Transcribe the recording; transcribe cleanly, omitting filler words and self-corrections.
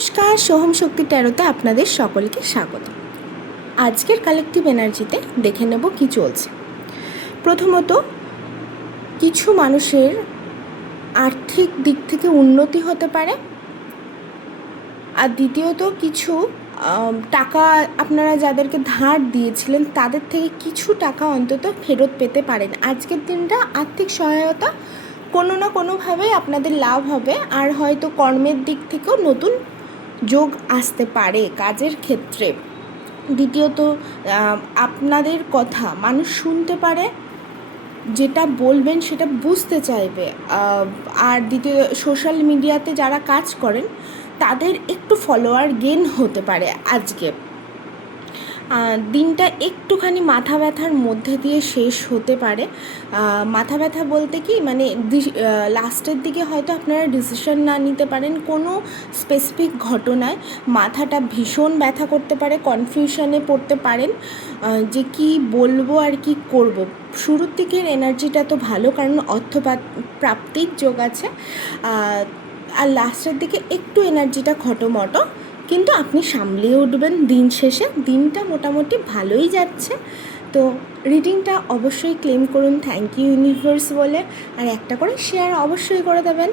নমস্কার, সোহম শক্তি ট্যারোতে আপনাদের সকলকে স্বাগত। আজকের কালেকটিভ এনার্জিতে দেখে নেব কি চলছে। প্রথমত, কিছু মানুষের আর্থিক দিক থেকে উন্নতি হতে পারে, আর দ্বিতীয়ত কিছু টাকা আপনারা যাদেরকে ধার দিয়েছিলেন তাদের থেকে কিছু টাকা অন্তত ফেরত পেতে পারেন। আজকের দিনটা আর্থিক সহায়তা কোনো না কোনোভাবে আপনাদের লাভ হবে, আর হয়তো কর্মের দিক থেকেও নতুন যোগ আসতে পারে কাজের ক্ষেত্রে। দ্বিতীয়ত, আপনাদের কথা মানুষ শুনতে পারে, যেটা বলবেন সেটা বুঝতে চাইবে। আর দ্বিতীয়, সোশ্যাল মিডিয়াতে যারা কাজ করেন তাদের একটু ফলোয়ার গেইন হতে পারে আজকে। দিনটা একটুখানি মাথা ব্যথার মধ্যে দিয়ে শেষ হতে পারে। মাথা ব্যথা বলতে কি, মানে লাস্টের দিকে হয়তো আপনারা ডিসিশন না নিতে পারেন কোনো স্পেসিফিক ঘটনায়, মাথাটা ভীষণ ব্যথা করতে পারে, কনফিউশনে পড়তে পারেন যে কি বলবো আর কি করব। শুরুর দিকের এনার্জিটা তো ভালো, কারণ অর্থ প্রাপ্তির যোগ আছে, আর লাস্টের দিকে একটু এনার্জিটা খটোমটো, কিন্তু আপনি সামলিয়ে উঠবেন। দিন শেষে দিনটা মোটামুটি ভালোই যাচ্ছে। তো রিডিংটা অবশ্যই ক্লেম করুন থ্যাংক ইউ ইউনিভার্স বলে, আর একটা করে শেয়ার অবশ্যই করে দেবেন।